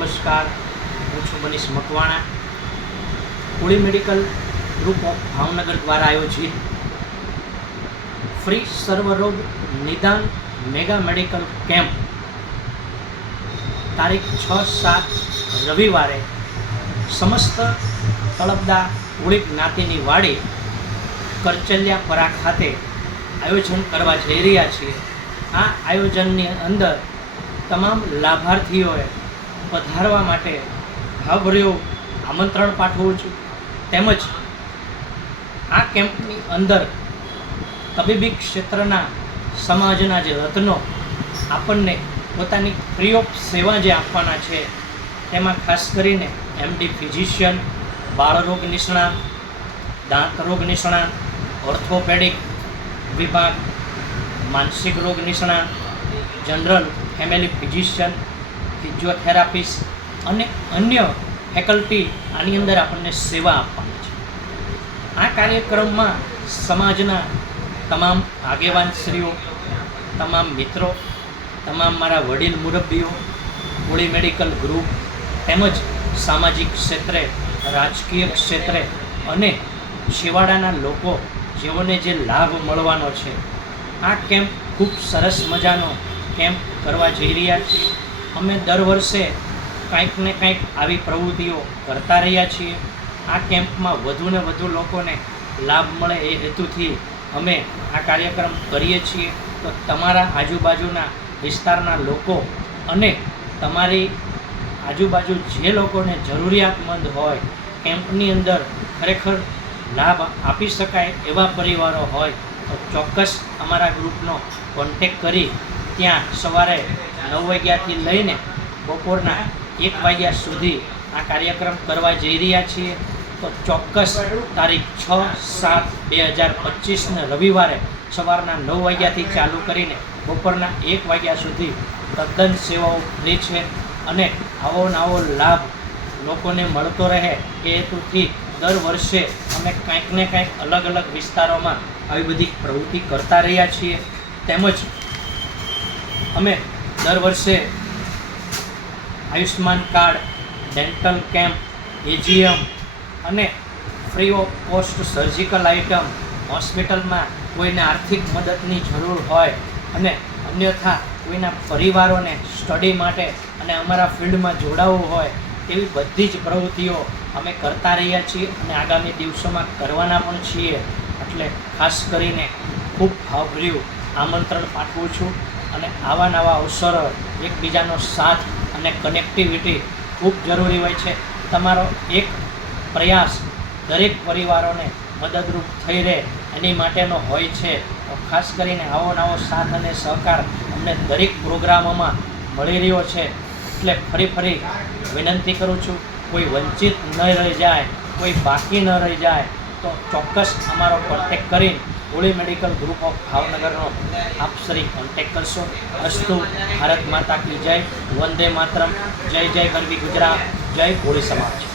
નમસ્કાર, હું છું Manish Makwana. Holi medical group of Bhavnagar દ્વારા આયોજિત ફ્રી સર્વરોગ નિદાન મેગા મેડિકલ કેમ્પ તારીખ 6-7 રવિવારે સમસ્ત તળપદા કોળી જ્ઞાતિની વાડી કરચલિયાપરા ખાતે આયોજન કરવા જઈ રહ્યા છીએ. આ આયોજનની અંદર તમામ લાભાર્થીઓએ પધારવા માટે ભાવભર્યું આમંત્રણ પાઠવું છું. તેમજ આ કેમ્પની અંદર તબીબી ક્ષેત્રના સમાજના જે રત્નો આપણને પોતાની ફ્રી ઓફ સેવા જે આપવાના છે, તેમાં ખાસ કરીને એમડી ફિઝિશિયન, બાળરોગ નિષ્ણાત, દાંત રોગ નિષ્ણાત, ઓર્થોપેડિક વિભાગ, માનસિક રોગ નિષ્ણાત, જનરલ ફેમિલી ફિઝિશિયન, ફિઝિયોથેરાપિસ્ટ અને અન્ય ફેકલ્ટી આની અંદર આપણને સેવા આપવાની છે. આ કાર્યક્રમમાં સમાજના તમામ આગેવાનશ્રીઓ, તમામ મિત્રો, તમામ મારા વડીલ મુરબ્બીઓ, હોળી મેડિકલ ગ્રુપ તેમજ સામાજિક ક્ષેત્રે, રાજકીય ક્ષેત્રે અને છેવાડાના લોકો જેઓને જે લાભ મળવાનો છે, આ કેમ્પ ખૂબ સરસ મજાનો કેમ્પ કરવા જઈ રહ્યા છીએ. અમે દર વર્ષે કાંઈક ને કાંઈક આવી પ્રવૃત્તિઓ કરતા રહ્યા છીએ. આ કેમ્પમાં વધુ ને વધુ લોકોને લાભ મળે એ હેતુથી અમે આ કાર્યક્રમ કરીએ છીએ. તો તમારા આજુબાજુના વિસ્તારના લોકો અને તમારી આજુબાજુ જે લોકોને જરૂરિયાતમંદ હોય, કેમ્પની અંદર ખરેખર લાભ આપી શકાય એવા પરિવારો હોય તો ચોક્કસ અમારા ગ્રુપનો કોન્ટેક કરી ત્યાં સવારે 9 વાગ્યાથી લઈને બપોરના 1 વાગ્યા સુધી આ કાર્યક્રમ કરવા જઈ રહ્યા છીએ. તો ચોક્કસ તારીખ 6-7-2025 રવિવારે સવારના 9 વાગ્યાથી ચાલુ કરીને બપોરના 1 વાગ્યા સુધી તદ્દન સેવાઓ ફ્રી છે અને આવો નવો લાભ લોકોને મળતો રહે એ હેતુથી દર વર્ષે અમે કાંઈક ને કાંઈક અલગ અલગ વિસ્તારોમાં આવી બધી પ્રવૃત્તિ કરતા રહ્યા છીએ. તેમજ અમે દર વર્ષે Ayushman card, dental camp, AGM અને free of cost surgical item, હોસ્પિટલમાં કોઈને આર્થિક મદદની જરૂર હોય અને અન્યથા કોઈના પરિવારોને સ્ટડી માટે અને અમારા ફિલ્ડમાં જોડાવવું હોય એવી બધી જ પ્રવૃત્તિઓ અમે કરતા રહ્યા છીએ અને આગામી દિવસોમાં કરવાના પણ છીએ. એટલે ખાસ કરીને ખૂબ ભાવભર્યું આમંત્રણ પાઠવું છું. અને આવા નવા અવસરો, એકબીજાનો સાથ અને કનેક્ટિવિટી ખૂબ જરૂરી હોય છે. તમારો એક પ્રયાસ દરેક પરિવારોને મદદરૂપ થઈ રહે એની માટેનો હોય છે. તો ખાસ કરીને આવો નવો સાથ અને સહકાર અમને દરેક પ્રોગ્રામોમાં મળી રહ્યો છે. એટલે ફરી વિનંતી કરું છું, કોઈ વંચિત ન રહી જાય, કોઈ બાકી ન રહી જાય તો ચોક્કસ અમારો કોન્ટેક કરીને હોળી મેડિકલ ગ્રુપ ઓફ ભાવનગરનો આપ શ્રી કોન્ટેક કરશો. અસ્તુ. ભારત માતા કી જય. વંદે માતરમ. જય જય ગરવી ગુજરાત. જય હોળી સમાજ.